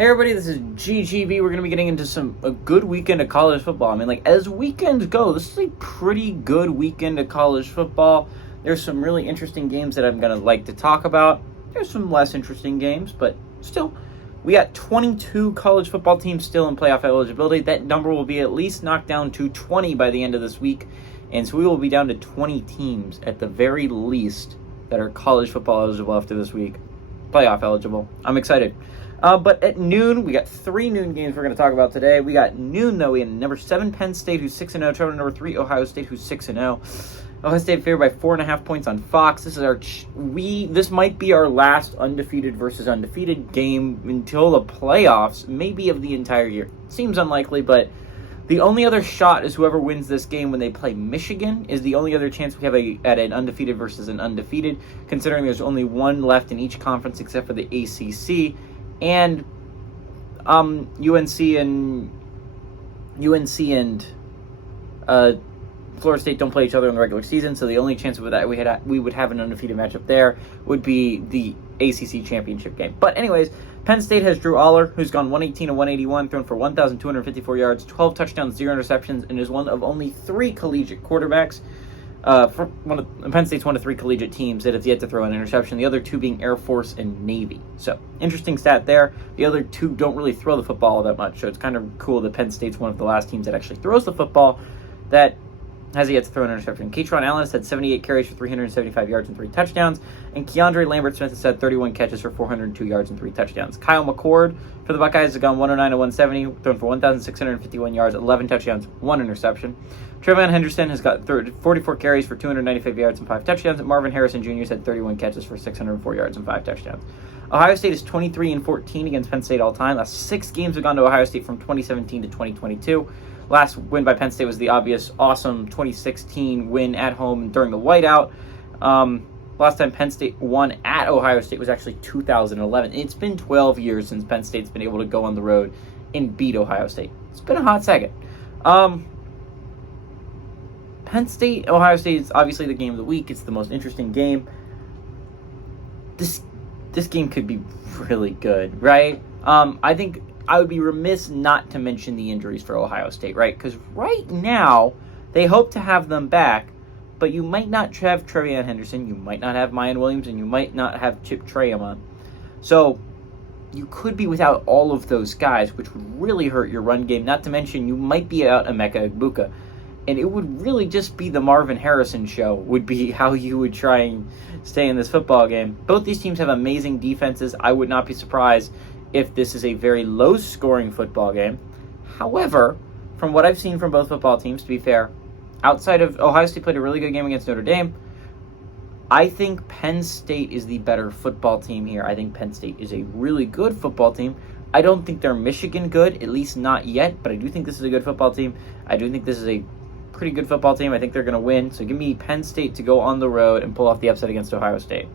Hey everybody, this is GGB. We're going to be getting into a good weekend of college football. I mean, like, as weekends go, this is a pretty good weekend of college football. There's some really interesting games that I'm going to like to talk about. There's some less interesting games, but still, we got 22 college football teams still in playoff eligibility. That number will be at least knocked down to 20 by the end of this week, and so we will be down to 20 teams at the very least that are college football eligible after this week. Playoff eligible. I'm excited. But at noon, we got 3 noon games we're going to talk about today. We got noon, though. We had number 7 Penn State, who's 6-0, traveling number 3 Ohio State, who's 6-0. Ohio State favored by 4.5 points on Fox. This is this might be our last undefeated versus undefeated game until the playoffs, maybe of the entire year. Seems unlikely, but the only other shot is whoever wins this game when they play Michigan is the only other chance we have at an undefeated versus an undefeated, considering there's only one left in each conference except for the ACC. And UNC and Florida State don't play each other in the regular season, so the only chance of that we would have an undefeated matchup there would be the ACC championship game. But anyways, Penn State has Drew Aller, who's gone 118 of 181, thrown for 1,254 yards, 12 touchdowns, 0 interceptions, and is one of only 3 collegiate quarterbacks. Penn State's one of 3 collegiate teams that has yet to throw an interception, the other 2 being Air Force and Navy. So, interesting stat there. The other 2 don't really throw the football all that much, so it's kind of cool that Penn State's one of the last teams that actually throws the football that has yet to throw an interception. Katron Allen has had 78 carries for 375 yards and 3 touchdowns, and Keandre Lambert-Smith has had 31 catches for 402 yards and 3 touchdowns. Kyle McCord for the Buckeyes has gone 109 of 170, thrown for 1,651 yards, 11 touchdowns, 1 interception. Trevion Henderson has got 44 carries for 295 yards and 5 touchdowns, and Marvin Harrison Jr. has had 31 catches for 604 yards and 5 touchdowns. Ohio State is 23-14 against Penn State all time. Last 6 games have gone to Ohio State from 2017 to 2022. Last win by Penn State was the obvious, awesome 2016 win at home during the whiteout. Last time Penn State won at Ohio State was actually 2011. It's been 12 years since Penn State's been able to go on the road and beat Ohio State. It's been a hot second. Penn State, Ohio State is obviously the game of the week. It's the most interesting game. This game could be really good, right? I think I would be remiss not to mention the injuries for Ohio State, right? Because right now, they hope to have them back, but you might not have Trevion Henderson, you might not have Mayan Williams, and you might not have Chip Trayama. So, you could be without all of those guys, which would really hurt your run game. Not to mention, you might be out Emeka Egbuka. And it would really just be the Marvin Harrison show, would be how you would try and stay in this football game. Both these teams have amazing defenses. I would not be surprised if this is a very low-scoring football game. However, from what I've seen from both football teams, to be fair, outside of Ohio State played a really good game against Notre Dame, I think Penn State is the better football team here. I think Penn State is a really good football team. I don't think they're Michigan good, at least not yet, but I do think this is a good football team. I do think this is a pretty good football team. I think they're going to win. So give me Penn State to go on the road and pull off the upset against Ohio State.